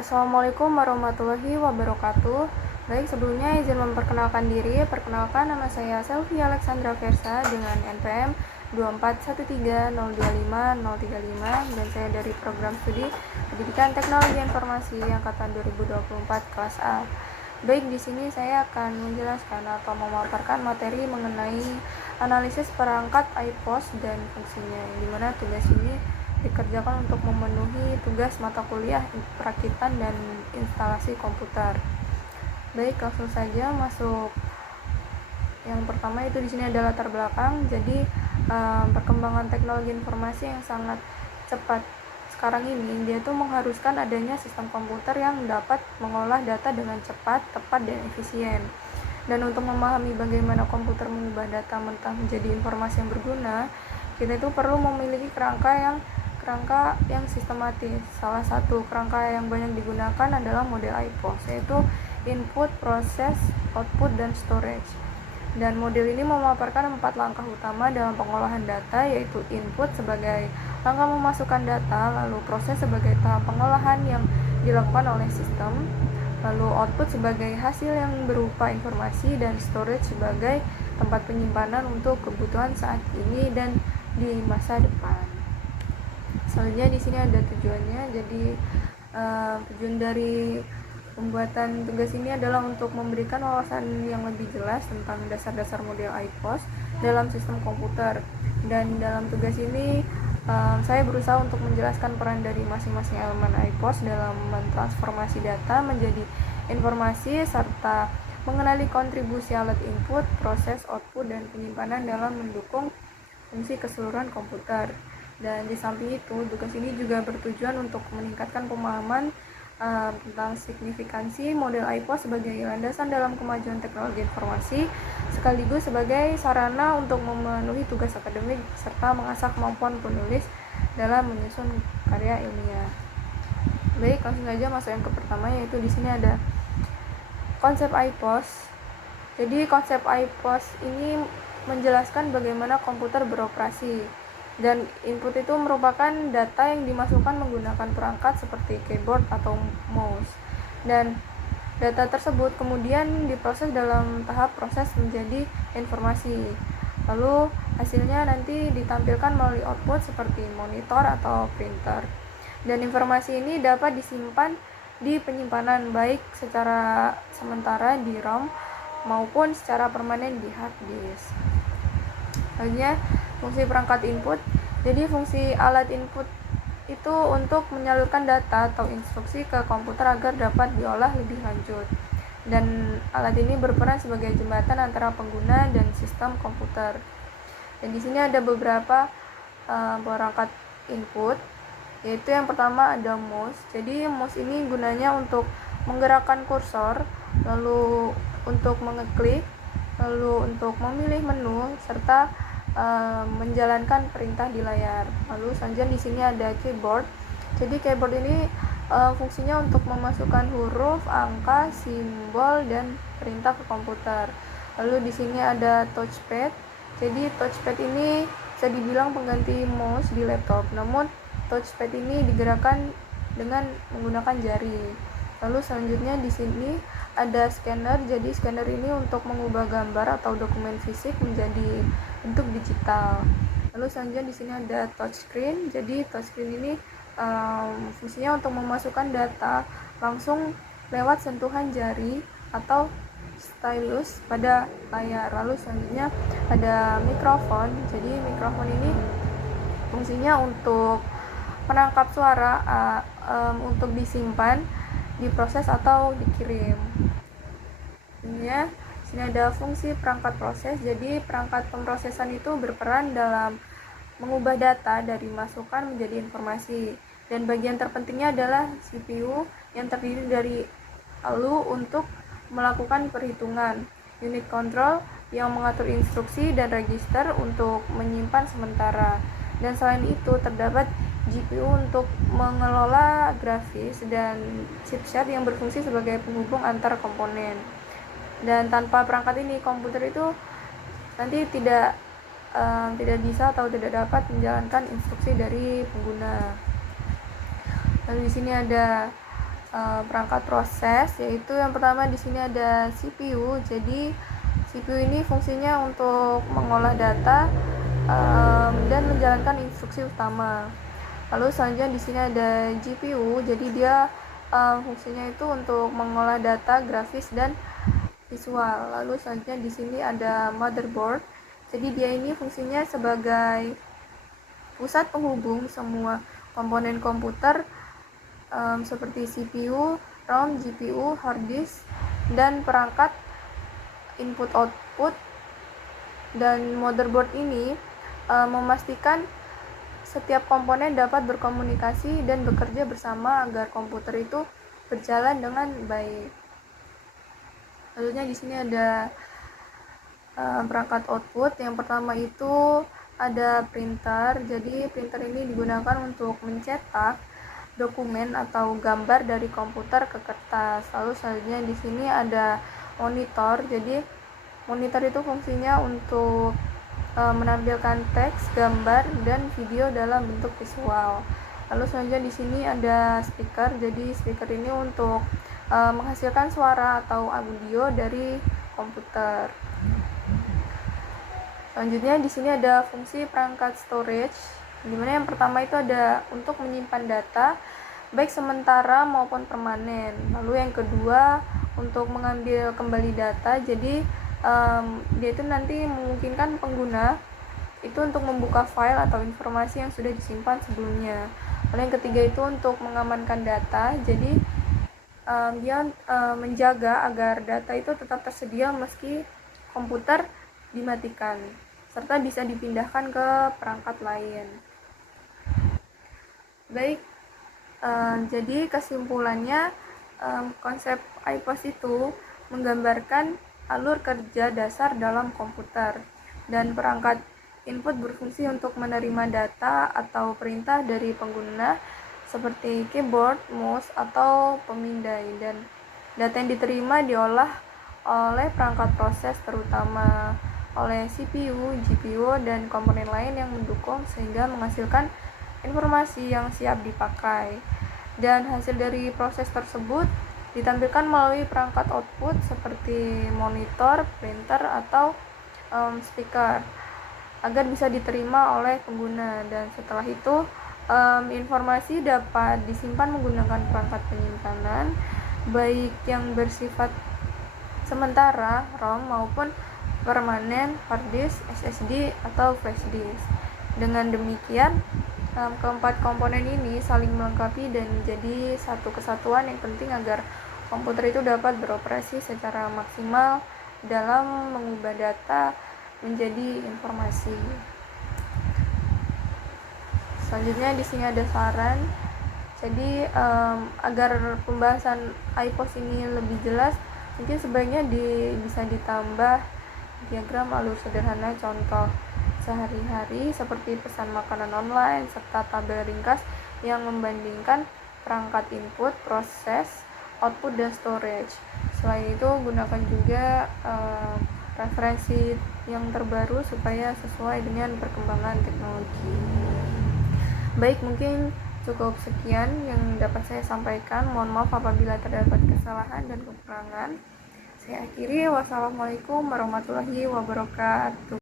Assalamualaikum warahmatullahi wabarakatuh. Baik, sebelumnya izin memperkenalkan diri. Perkenalkan, nama saya Selvi Alexandra Versa dengan NPM 241302535 dan saya dari program studi Pendidikan Teknologi Informasi angkatan 2024 kelas A. Baik, di sini saya akan menjelaskan atau memaparkan materi mengenai analisis perangkat iPOS dan fungsinya, di mana tugas ini dikerjakan untuk memenuhi tugas mata kuliah perakitan dan instalasi komputer. Baik, langsung saja masuk. Yang pertama itu di sini ada latar belakang. Jadi perkembangan teknologi informasi yang sangat cepat sekarang ini, dia tuh mengharuskan adanya sistem komputer yang dapat mengolah data dengan cepat, tepat, dan efisien. Dan untuk memahami bagaimana komputer mengubah data mentah menjadi informasi yang berguna, kita itu perlu memiliki kerangka yang sistematis. Salah satu kerangka yang banyak digunakan adalah model iPOS, yaitu input, process, output, dan storage. Dan model ini memaparkan 4 langkah utama dalam pengolahan data, yaitu input sebagai langkah memasukkan data, lalu proses sebagai tahap pengolahan yang dilakukan oleh sistem, lalu output sebagai hasil yang berupa informasi, dan storage sebagai tempat penyimpanan untuk kebutuhan saat ini dan di masa depan. Selanjutnya di sini ada tujuannya. Jadi tujuan dari pembuatan tugas ini adalah untuk memberikan wawasan yang lebih jelas tentang dasar-dasar model iPOS dalam sistem komputer. Dan dalam tugas ini saya berusaha untuk menjelaskan peran dari masing-masing elemen iPOS dalam mentransformasi data menjadi informasi serta mengenali kontribusi alat input, proses, output, dan penyimpanan dalam mendukung fungsi keseluruhan komputer. Dan di samping itu, tugas ini juga bertujuan untuk meningkatkan pemahaman tentang signifikansi model iPOS sebagai landasan dalam kemajuan teknologi informasi, sekaligus sebagai sarana untuk memenuhi tugas akademik serta mengasah kemampuan penulis dalam menyusun karya ilmiah. Baik, langsung saja masuk yang ke pertama, yaitu di sini ada konsep iPOS. Jadi konsep iPOS ini menjelaskan bagaimana komputer beroperasi, dan input itu merupakan data yang dimasukkan menggunakan perangkat seperti keyboard atau mouse, dan data tersebut kemudian diproses dalam tahap proses menjadi informasi, lalu hasilnya nanti ditampilkan melalui output seperti monitor atau printer. Dan informasi ini dapat disimpan di penyimpanan baik secara sementara di ROM maupun secara permanen di hard disk. Selanjutnya, fungsi perangkat input. Jadi fungsi alat input itu untuk menyalurkan data atau instruksi ke komputer agar dapat diolah lebih lanjut. Dan alat ini berperan sebagai jembatan antara pengguna dan sistem komputer. Dan di sini ada beberapa perangkat input, yaitu yang pertama ada mouse. Jadi mouse ini gunanya untuk menggerakkan kursor, lalu untuk mengeklik, lalu untuk memilih menu, serta menjalankan perintah di layar. Lalu selanjutnya di sini ada keyboard. Jadi keyboard ini fungsinya untuk memasukkan huruf, angka, simbol, dan perintah ke komputer. Lalu di sini ada touchpad. Jadi touchpad ini bisa dibilang pengganti mouse di laptop. Namun touchpad ini digerakkan dengan menggunakan jari. Lalu selanjutnya di sini ada scanner. Jadi scanner ini untuk mengubah gambar atau dokumen fisik menjadi bentuk digital. Lalu selanjutnya di sini ada touchscreen. Jadi touchscreen ini fungsinya untuk memasukkan data langsung lewat sentuhan jari atau stylus pada layar. Lalu selanjutnya ada mikrofon. Jadi mikrofon ini fungsinya untuk menangkap suara untuk disimpan, diproses atau dikirim. Di sini ada fungsi perangkat proses. Jadi perangkat pemrosesan itu berperan dalam mengubah data dari masukan menjadi informasi. Dan bagian terpentingnya adalah CPU yang terdiri dari ALU untuk melakukan perhitungan, unit control yang mengatur instruksi, dan register untuk menyimpan sementara. Dan selain itu terdapat GPU untuk mengelola grafis dan chipset yang berfungsi sebagai penghubung antar komponen. Dan tanpa perangkat ini, komputer itu nanti tidak bisa atau tidak dapat menjalankan instruksi dari pengguna. Lalu di sini ada perangkat proses, yaitu yang pertama di sini ada CPU. Jadi CPU ini fungsinya untuk mengolah data dan menjalankan instruksi utama. Lalu selanjutnya di sini ada GPU. Jadi dia fungsinya itu untuk mengolah data grafis dan visual. Lalu selanjutnya di sini ada motherboard. Jadi dia ini fungsinya sebagai pusat penghubung semua komponen komputer seperti CPU, ROM, GPU, hard disk, dan perangkat input-output. Dan motherboard ini memastikan setiap komponen dapat berkomunikasi dan bekerja bersama agar komputer itu berjalan dengan baik. Selanjutnya di sini ada perangkat output. Yang pertama itu ada printer. Jadi printer ini digunakan untuk mencetak dokumen atau gambar dari komputer ke kertas. Lalu selanjutnya di sini ada monitor. Jadi monitor itu fungsinya untuk menampilkan teks, gambar, dan video dalam bentuk visual. Lalu selanjutnya di sini ada speaker. Jadi speaker ini untuk menghasilkan suara atau audio dari komputer. Selanjutnya di sini ada fungsi perangkat storage, dimana yang pertama itu ada untuk menyimpan data baik sementara maupun permanen. Lalu yang kedua untuk mengambil kembali data. Jadi dia itu nanti memungkinkan pengguna itu untuk membuka file atau informasi yang sudah disimpan sebelumnya. Lalu yang ketiga itu untuk mengamankan data. Jadi dia menjaga agar data itu tetap tersedia meski komputer dimatikan, serta bisa dipindahkan ke perangkat lain. Baik, jadi kesimpulannya konsep IPOS itu menggambarkan alur kerja dasar dalam komputer, dan perangkat input berfungsi untuk menerima data atau perintah dari pengguna seperti keyboard, mouse, atau pemindai, dan data yang diterima diolah oleh perangkat proses terutama oleh CPU, GPU, dan komponen lain yang mendukung sehingga menghasilkan informasi yang siap dipakai. Dan hasil dari proses tersebut ditampilkan melalui perangkat output seperti monitor, printer, atau speaker agar bisa diterima oleh pengguna. Dan setelah itu informasi dapat disimpan menggunakan perangkat penyimpanan baik yang bersifat sementara ROM maupun permanen hard disk, SSD, atau flash disk. Dengan demikian keempat komponen ini saling melengkapi dan menjadi satu kesatuan yang penting agar komputer itu dapat beroperasi secara maksimal dalam mengubah data menjadi informasi. Selanjutnya di sini ada saran. Jadi agar pembahasan IPOS ini lebih jelas, mungkin sebaiknya bisa ditambah diagram alur sederhana contoh sehari-hari seperti pesan makanan online serta tabel ringkas yang membandingkan perangkat input, proses, output, dan storage. Selain itu gunakan juga referensi yang terbaru supaya sesuai dengan perkembangan teknologi. Baik, mungkin cukup sekian yang dapat saya sampaikan. Mohon maaf apabila terdapat kesalahan dan kekurangan. Saya akhiri. Wassalamualaikum warahmatullahi wabarakatuh.